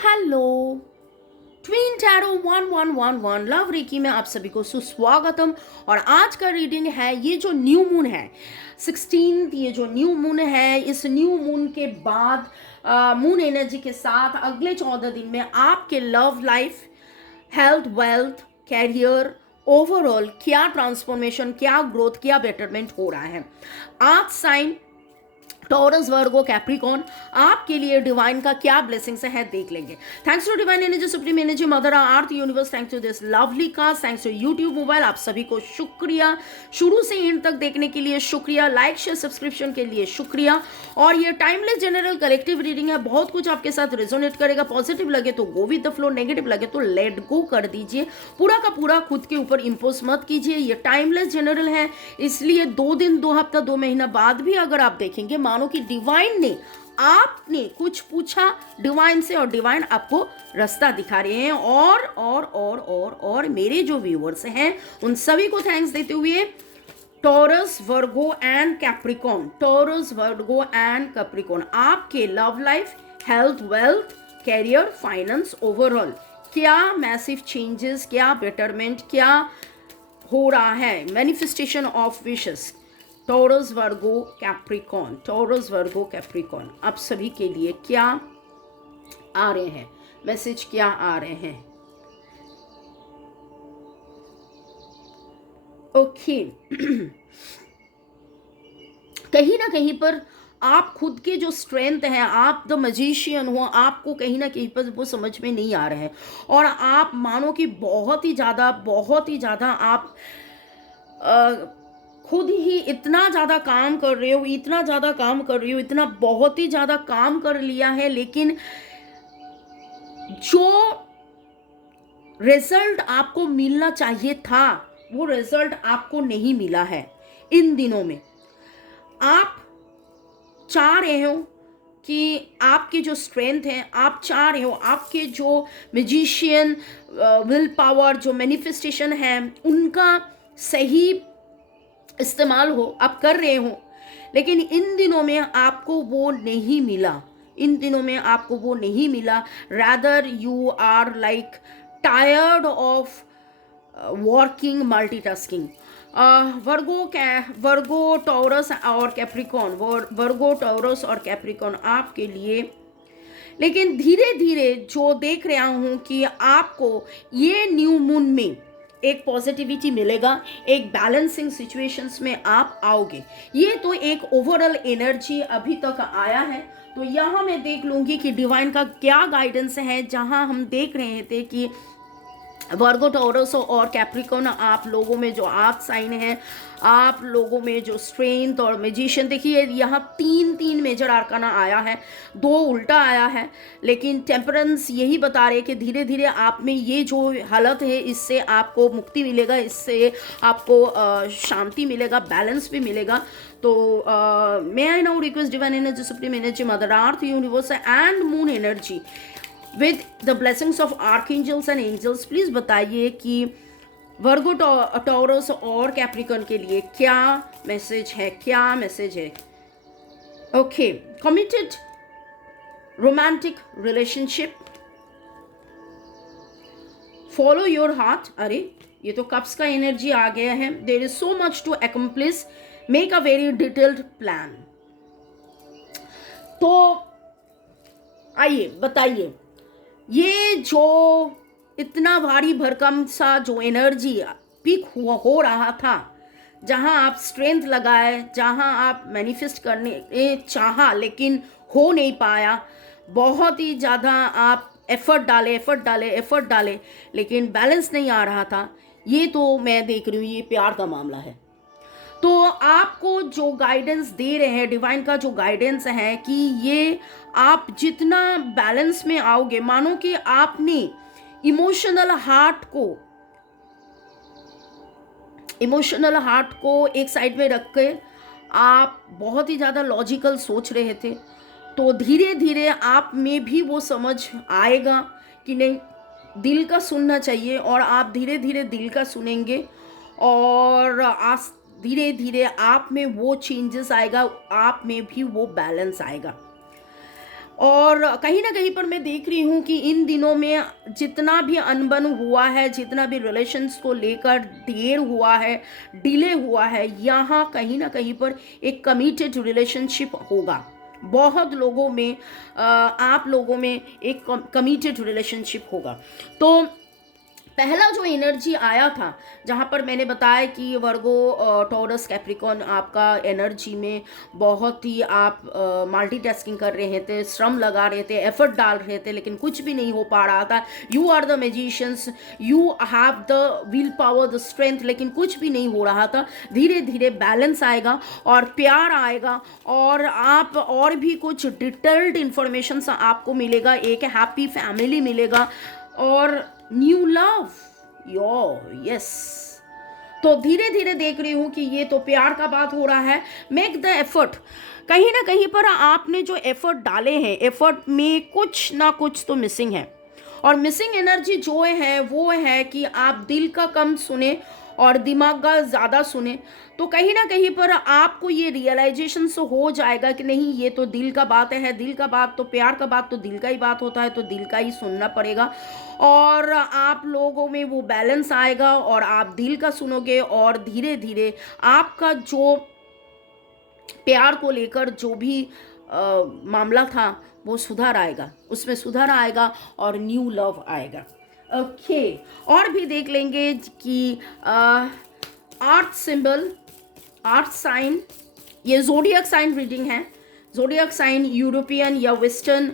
Hello twin tarot 1111 love reiki में आप सभी को सुस्वागतम। और आज का रीडिंग है ये जो न्यू मून है 16, ये जो न्यू मून है, इस न्यू मून के बाद मून एनर्जी के साथ अगले 14 दिन में आपके love life, health, wealth, career, overall क्या ट्रांसफॉर्मेशन, क्या ग्रोथ, क्या बेटरमेंट हो रहा है। आज साइन टॉरस, वर्गो, कैप्रिकॉन, आपके लिए डिवाइन का क्या ब्लेसिंग्स है देख लेंगे। Thanks to divine energy, supreme energy, mother earth, universe, thanks to this lovely cast, thanks to YouTube mobile. आप सभी को शुक्रिया, शुरू से एंड तक देखने के लिए शुक्रिया, लाइक शेयर सब्सक्रिप्शन के लिए शुक्रिया। और ये टाइमलेस जनरल कलेक्टिव रीडिंग है, बहुत कुछ आपके साथ रेजोनेट करेगा। पॉजिटिव लगे तो go with the flow, negative लगे तो लेट गो कर दीजिए। पूरा का पूरा खुद के ऊपर इंपोज मत कीजिए। ये टाइमलेस जनरल है, इसलिए 2 दिन, 2 हफ्ता, 2 महीना बाद भी अगर आप देखेंगे, मानो कि डिवाइन ने आपने कुछ पूछा डिवाइन से और डिवाइन आपको रास्ता दिखा रहे हैं। और मेरे जो व्यूअर्स हैं उन सभी को थैंक्स देते हुए, Taurus, Virgo and Capricorn, Taurus, Virgo and Capricorn, आपके love life, health, wealth, career, finance, overall क्या मैसिव चेंजेस, क्या बेटरमेंट, क्या हो रहा है, manifestation of wishes. Taurus, Virgo, Capricorn, Taurus, Virgo, Capricorn, आप सभी के लिए क्या आ रहे हैं मैसेज, क्या आ रहे हैं। ओके कहीं ना कहीं पर आप खुद के जो स्ट्रेंथ हैं, आप द मैजिशियन हो, आपको कहीं ना कहीं पर वो समझ में नहीं आ रहा है। और आप मानो कि बहुत ही ज़्यादा आप खुद ही इतना ज़्यादा काम कर रहे हो, इतना ज़्यादा काम कर रही हो, इतना बहुत ही ज़्यादा काम कर लिया है, लेकिन जो रिजल्ट आपको मिलना चाहिए था वो रिजल्ट आपको नहीं मिला है। इन दिनों में आप चाह रहे हो कि आपके जो स्ट्रेंथ है, आप चाह रहे हो आपके जो मैजिशियन विल पावर, जो मैनिफेस्टेशन है, उनका सही इस्तेमाल हो, आप कर रहे हो, लेकिन इन दिनों में आपको वो नहीं मिला। इन दिनों में आपको वो नहीं मिला। Rather you are like tired of working, multitasking. Virgo, Taurus और कैप्रिकॉन, वर्गो, टॉरस और कैप्रिकॉन आपके लिए, लेकिन धीरे धीरे जो देख रहा हूं कि आपको ये न्यू मून में एक पॉजिटिविटी मिलेगा, एक बैलेंसिंग सिचुएशंस में आप आओगे। ये तो एक ओवरऑल एनर्जी अभी तक आया है। तो यहाँ मैं देख लूँगी कि डिवाइन का क्या गाइडेंस है। जहाँ हम देख रहे थे कि वर्गो, टॉरस और कैप्रिकॉन, आप लोगों में जो आर्थ साइन है, आप लोगों में जो स्ट्रेंथ और मैजिशियन, देखिए यहाँ 3 मेजर आर्काना आया है, 2 उल्टा आया है, लेकिन टेम्परेंस यही बता रहे कि धीरे धीरे आप में ये जो हालत है इससे आपको मुक्ति मिलेगा, इससे आपको शांति मिलेगा, बैलेंस भी मिलेगा। तो may I now request divine energy, supreme energy, mother earth, universe and moon energy with the blessings of archangels and angels, please बताइए कि वर्गो, टॉरस और कैप्रिकॉन के लिए क्या मैसेज है, क्या मैसेज है। Okay, committed romantic relationship, follow your heart. अरे ये तो कप्स का एनर्जी आ गया है। There is so much to accomplish, make a very detailed plan. तो आइए बताइए, ये जो इतना भारी भरकम सा जो एनर्जी पिक हो रहा था, जहां आप स्ट्रेंथ लगाए, जहां आप मैनिफेस्ट करने चाहा लेकिन हो नहीं पाया, बहुत ही ज़्यादा आप एफर्ट डाले, लेकिन बैलेंस नहीं आ रहा था। ये तो मैं देख रही हूँ ये प्यार का मामला है। तो आपको जो गाइडेंस दे रहे हैं डिवाइन का, जो गाइडेंस है कि ये आप जितना बैलेंस में आओगे, मानो कि आपने इमोशनल हार्ट को एक साइड में रख के आप बहुत ही ज़्यादा लॉजिकल सोच रहे थे, तो धीरे धीरे आप में भी वो समझ आएगा कि नहीं, दिल का सुनना चाहिए, और आप धीरे धीरे दिल का सुनेंगे और आज धीरे धीरे आप में वो चेंजेस आएगा, आप में भी वो बैलेंस आएगा। और कहीं ना कहीं पर मैं देख रही हूँ कि इन दिनों में जितना भी अनबन हुआ है, जितना भी रिलेशंस को लेकर देर हुआ है, डिले हुआ है, यहाँ कहीं ना कहीं पर एक कमिटेड रिलेशनशिप होगा। बहुत लोगों में आप लोगों में एक कमिटेड रिलेशनशिप होगा। तो पहला जो एनर्जी आया था, जहाँ पर मैंने बताया कि वर्गो, टॉरस, कैप्रिकॉन आपका एनर्जी में बहुत ही आप मल्टीटास्किंग कर रहे थे, श्रम लगा रहे थे, एफर्ट डाल रहे थे, लेकिन कुछ भी नहीं हो पा रहा था। You are the magicians, you have the will power, the strength, लेकिन कुछ भी नहीं हो रहा था। धीरे धीरे बैलेंस आएगा और प्यार आएगा और आप और भी कुछ डिटेल्ड इंफॉर्मेशन आपको मिलेगा, एक हैप्पी फैमिली मिलेगा और न्यू लव। यो यस। तो धीरे धीरे देख रही हूं कि ये तो प्यार का बात हो रहा है। Make the effort. कहीं ना कहीं पर आपने जो एफर्ट डाले हैं, एफर्ट में कुछ ना कुछ तो मिसिंग है। और मिसिंग एनर्जी जो है वो है कि आप दिल का कम सुने और दिमाग का ज़्यादा सुने। तो कहीं ना कहीं पर आपको ये रियलाइजेशन से हो जाएगा कि नहीं, ये तो दिल का बात है, दिल का बात तो प्यार का बात तो दिल का ही बात होता है, तो दिल का ही सुनना पड़ेगा। और आप लोगों में वो बैलेंस आएगा और आप दिल का सुनोगे और धीरे धीरे आपका जो प्यार को लेकर जो भी मामला था वो सुधार आएगा, उसमें सुधार आएगा और न्यू लव आएगा। ओके, और भी देख लेंगे कि आर्थ सिंबल, आर्थ साइन, ये जोडियक साइन रीडिंग है। जोडियक साइन यूरोपियन या वेस्टर्न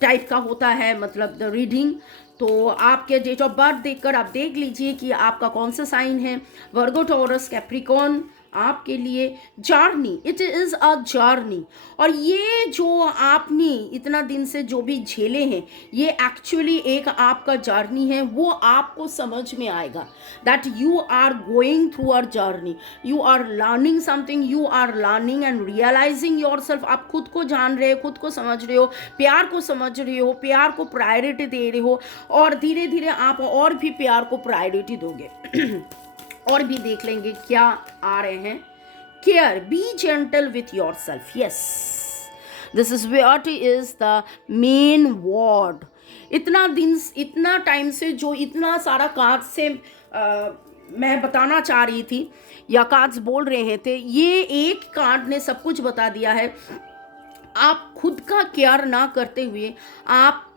टाइप का होता है, मतलब द रीडिंग। तो आपके डेट ऑफ बर्थ देखकर आप देख लीजिए कि आपका कौन सा साइन है। वर्गो, टॉरस, कैप्रिकॉन आपके लिए journey, it is a journey. और ये जो आपने इतना दिन से जो भी झेले हैं, ये एक्चुअली एक आपका जर्नी है। वो आपको समझ में आएगा that you are going through a journey, you are learning something, you are learning and realizing yourself. आप खुद को जान रहे हो, खुद को समझ रहे हो, प्यार को समझ रहे हो, प्यार को प्रायोरिटी दे रहे हो और धीरे धीरे आप और भी प्यार को प्रायोरिटी दोगे। और भी देख लेंगे क्या आ रहे हैं। Care, B gentle with your self. Yes, this is what is the main word. इतना दिन, इतना टाइम से जो इतना सारा कार्ड से मैं बताना चाह रही थी या कार्ड्स बोल रहे थे, ये एक कार्ड ने सब कुछ बता दिया है। आप खुद का केयर ना करते हुए, आप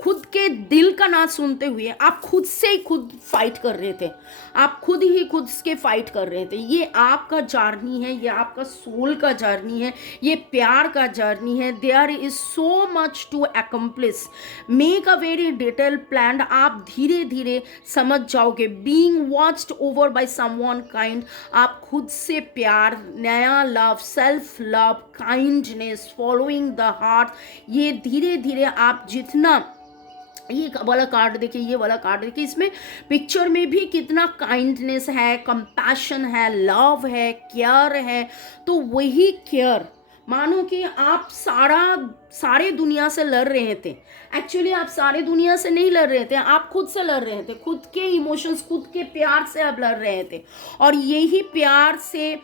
खुद के दिल का ना सुनते हुए, आप खुद से ही खुद फाइट कर रहे थे, आप खुद ही खुद के फाइट कर रहे थे। ये आपका जर्नी है, ये आपका सोल का जर्नी है, ये प्यार का जर्नी है। There is so much to accomplish. Make a very detail plan. आप धीरे धीरे समझ जाओगे। Being watched over by someone kind, आप खुद से प्यार, नया love, self love, kindness, following the heart, ये धीरे धीरे आप जितना, ये वाला कार्ड देखिए, ये वाला कार्ड देखिए, इसमें पिक्चर में भी कितना काइंडनेस है, कंपैशन है, लव है, केयर है। तो वही केयर, मानो कि आप सारे दुनिया से लड़ रहे थे। एक्चुअली आप सारे दुनिया से नहीं लड़ रहे थे, आप खुद से लड़ रहे थे, खुद के इमोशंस, खुद के प्यार से आप लड़ रहे थे। और यही प्यार से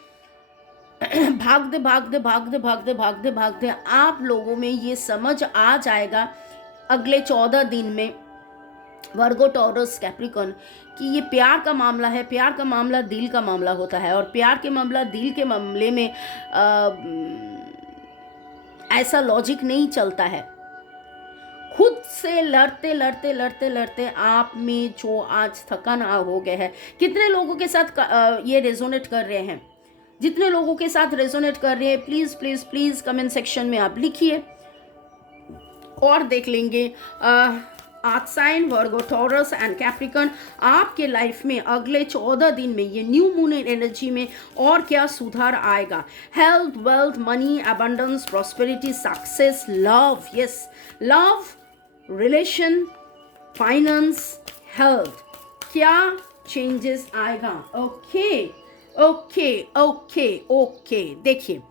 भागते भागते भागते भागते भागते भागते आप लोगों में ये समझ आ जाएगा अगले 14 दिन में, वर्गो, टॉरस, कैप्रिकॉन, कि ये प्यार का मामला है। प्यार का मामला दिल का मामला होता है और प्यार के मामला, दिल के मामले में ऐसा लॉजिक नहीं चलता है। खुद से लड़ते लड़ते लड़ते लड़ते आप में जो आज थकान हो गया है। कितने लोगों के साथ ये रेजोनेट कर रहे हैं? जितने लोगों के साथ रेजोनेट कर रहे हैं, please please please comment section में आप लिखिए। और देख लेंगे earth sign, Virgo, Taurus and Capricorn, आपके लाइफ में अगले 14 दिन में ये न्यू मून एनर्जी में और क्या सुधार आएगा। Health, wealth, money, abundance, prosperity, success, love, yes, love, relation, finance, health, क्या चेंजेस आएगा। ओके ओके ओके ओके, देखिए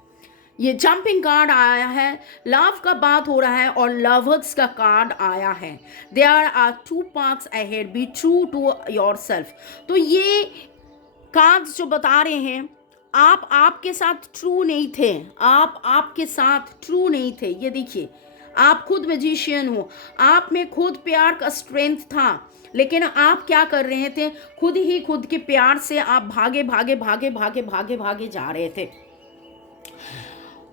ये जंपिंग कार्ड आया है, लव का बात हो रहा है और लवर्स का कार्ड आया है। There are 2 paths ahead, be true to yourself. तो ये कार्ड्स जो बता रहे हैं, आप आपके साथ ट्रू नहीं थे, आप आपके साथ ट्रू नहीं थे। ये देखिए, आप खुद मैजिशियन हो, आप में खुद प्यार का स्ट्रेंथ था, लेकिन आप क्या कर रहे थे, खुद ही खुद के प्यार से आप भागे भागे भागे भागे भागे भागे जा रहे थे,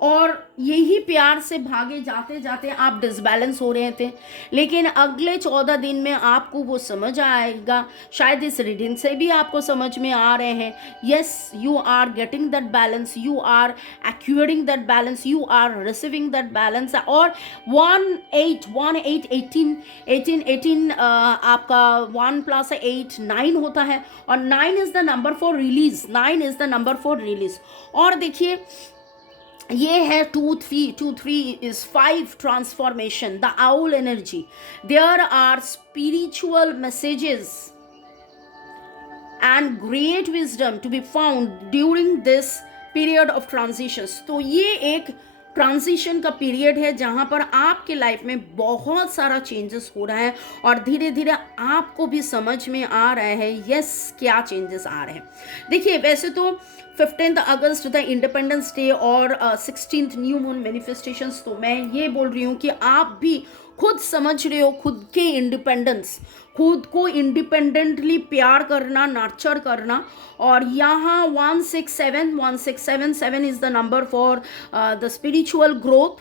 और यही प्यार से भागे जाते जाते आप डिसबैलेंस हो रहे थे। लेकिन अगले 14 दिन में आपको वो समझ आएगा, शायद इस रीडिंग से भी आपको समझ में आ रहे हैं। Yes, you are getting that balance, you are acquiring that balance, you are receiving that balance. और 18 आपका 1 + 8 9 होता है, और 9 is the number for release, 9 is the number for release. और देखिए, ये है 2 3 is 5 transformation, the owl energy. There are spiritual messages and great wisdom to be found during this period of transitions. तो ये एक ट्रांजिशन का period है जहाँ पर आपके लाइफ में बहुत सारा चेंजेस हो रहा है, और धीरे धीरे आपको भी समझ में आ रहा है यस क्या चेंजेस आ रहे हैं। देखिए, वैसे तो 15 अगस्त द इंडिपेंडेंस डे और 16 न्यू मून मैनिफेस्टेशंस, तो मैं ये बोल रही हूँ कि आप भी खुद समझ रहे हो खुद के इंडिपेंडेंस, खुद को इंडिपेंडेंटली प्यार करना, नर्चर करना। और यहाँ 167 is the number for the spiritual growth,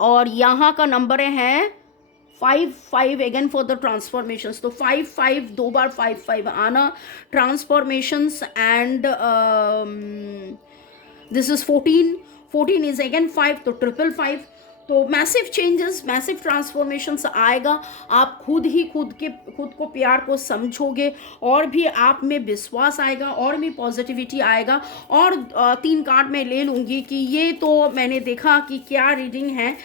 और यहाँ का नंबर है 5 अगेन फॉर द ट्रांसफॉर्मेशंस। तो 5 दो बार 5 आना, transformations, and this is 14 is again 5, तो 555। तो मैसिव चेंजेस, मैसिव ट्रांसफॉर्मेशंस आएगा। आप खुद ही खुद को प्यार को समझोगे, और भी आप में विश्वास आएगा, और भी पॉजिटिविटी आएगा। और 3 कार्ड मैं ले लूँगी कि ये तो मैंने देखा कि क्या रीडिंग है।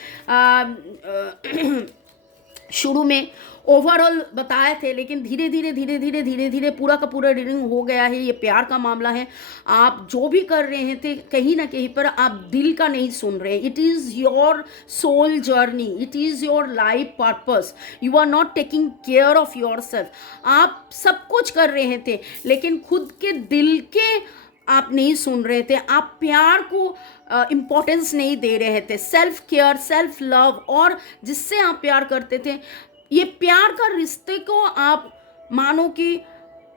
शुरू में ओवरऑल बताए थे, लेकिन धीरे धीरे पूरा का पूरा रीडिंग हो गया है। ये प्यार का मामला है। आप जो भी कर रहे थे, कहीं ना कहीं पर आप दिल का नहीं सुन रहे। It is your soul journey, it is your life purpose. You are not taking care of yourself. आप सब कुछ कर रहे थे, लेकिन खुद के दिल के आप नहीं सुन रहे थे। आप प्यार को इम्पोर्टेंस नहीं दे रहे थे। सेल्फ केयर, सेल्फ लव, और जिससे आप प्यार करते थे, ये प्यार का रिश्ते को आप मानो कि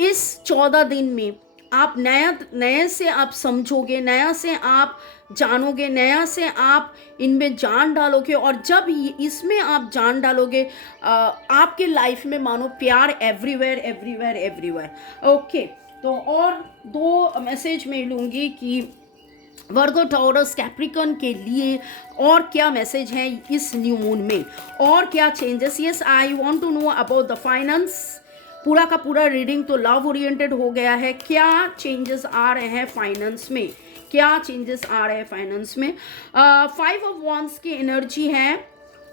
इस 14 दिन में आप नए से आप समझोगे, नया से आप जानोगे, नया से आप इनमें जान डालोगे। और जब इसमें आप जान डालोगे, आपके लाइफ में मानो प्यार एवरीवेयर। ओके, तो और 2 मैसेज मैं लूँगी कि वर्गो, टॉरस, कैप्रिकॉन के लिए और क्या मैसेज है इस न्यू मून में, और क्या changes. Yes, I want to know about the finance. पूरा का पूरा रीडिंग तो लव ओरिएंटेड हो गया है। क्या चेंजेस आ रहे हैं फाइनेंस में, क्या चेंजेस आ रहे हैं फाइनेंस में। 5 ऑफ वॉन्ड्स की एनर्जी है,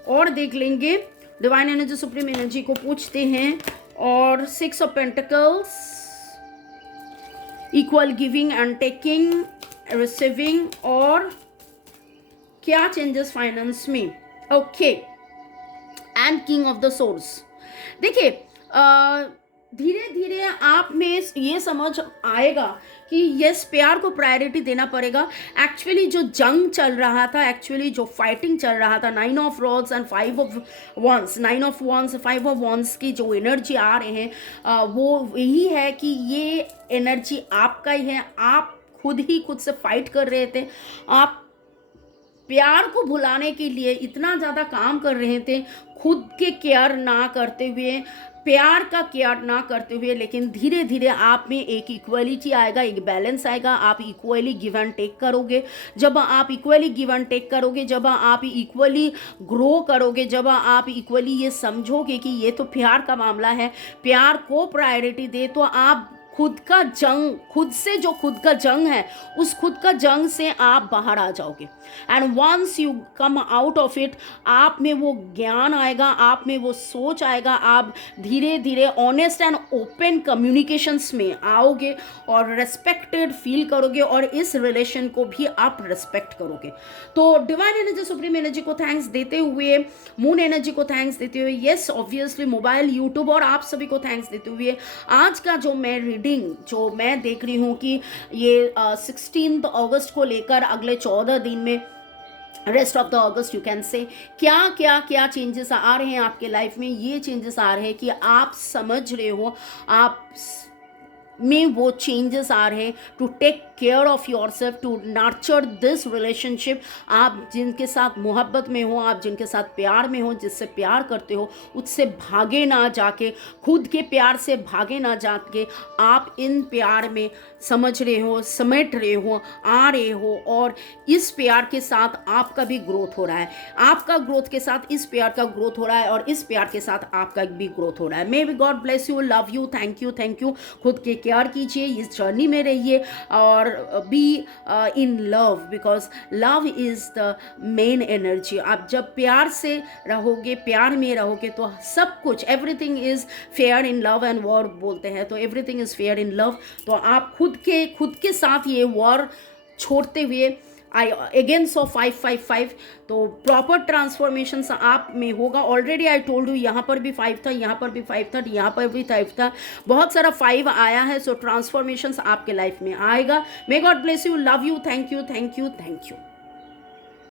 और देख लेंगे डिवाइन एनर्जी, सुप्रीम एनर्जी को पूछते हैं। और 6 of pentacles, equal giving and taking, receiving, और क्या चेंजेस फाइनेंस में। Okay, and king of the source. देखिए, धीरे धीरे आप में ये समझ आएगा कि यस, प्यार को प्रायोरिटी देना पड़ेगा। एक्चुअली जो जंग चल रहा था, एक्चुअली जो फाइटिंग चल रहा था, 9 of rods and 5 of wands, 9 of wands, 5 of wands की जो एनर्जी आ रहे हैं, वो यही है कि ये एनर्जी आपका ही है। आप खुद ही खुद से फाइट कर रहे थे। आप प्यार को भुलाने के लिए इतना ज़्यादा काम कर रहे थे, खुद के केयर ना करते हुए, प्यार का केयर ना करते हुए। लेकिन धीरे धीरे आप में एक इक्वलिटी आएगा, एक बैलेंस आएगा। आप इक्वली गिव एंड टेक करोगे। जब आप इक्वली गिव एंड टेक करोगे, जब आप इक्वली ग्रो करोगे, जब आप इक्वली ये समझोगे कि ये तो प्यार का मामला है, प्यार को प्रायोरिटी दे, तो आप खुद का जंग, खुद से जो खुद का जंग है, उस खुद का जंग से आप बाहर आ जाओगे। And once you come out of it, आप में वो ज्ञान आएगा, आप में वो सोच आएगा। आप धीरे धीरे ऑनेस्ट एंड ओपन कम्युनिकेशंस में आओगे, और रेस्पेक्टेड फील करोगे, और इस रिलेशन को भी आप रेस्पेक्ट करोगे। तो डिवाइन एनर्जी, सुप्रीम एनर्जी को थैंक्स देते हुए, मून एनर्जी को थैंक्स देते हुए, येस ऑब्वियसली मोबाइल, यूट्यूब और आप सभी को थैंक्स देते हुए, आज का जो मैं रीडिंग जो मैं देख रही हूँ कि ये 16 अगस्त को लेकर अगले 14 दिन में, rest of the August you can say, क्या क्या क्या चेंजेस आ रहे हैं आपके लाइफ में। ये चेंजेस आ रहे हैं कि आप समझ रहे हो, आप में वो चेंजेस आ रहे हैं to take care of yourself, to nurture this relationship. आप जिनके साथ मोहब्बत में हो, आप जिनके साथ प्यार में हो, जिससे प्यार करते हो, उससे भागे ना जाके, खुद के प्यार से भागे ना जाके, आप इन प्यार में समझ रहे हो, समेट रहे हो, आ रहे हो, और इस प्यार के साथ आपका भी ग्रोथ हो रहा है। आपका ग्रोथ के साथ इस प्यार का ग्रोथ हो रहा है, और इस प्यार के साथ आपका भी ग्रोथ हो रहा है। May be God bless you, love you, thank you, thank you. खुद के केयर कीजिए, इस जर्नी में रहिए, और be in love, because love is the main energy. आप जब प्यार से रहोगे, प्यार में रहोगे, तो सब कुछ, everything is fair in love, and war बोलते हैं, तो everything is fair in love. तो आप खुद के साथ ये वॉर छोड़ते हुए, आई अगेन सो 555, तो प्रॉपर ट्रांसफॉर्मेशन आप में होगा। ऑलरेडी आई टोल्ड यू, यहाँ पर भी 5 था, यहाँ पर भी 5 था, यहाँ पर भी 5 था, बहुत सारा 5 आया है। सो ट्रांसफॉर्मेशन आपके लाइफ में आएगा। May God bless you, love you, thank you, thank you, thank you.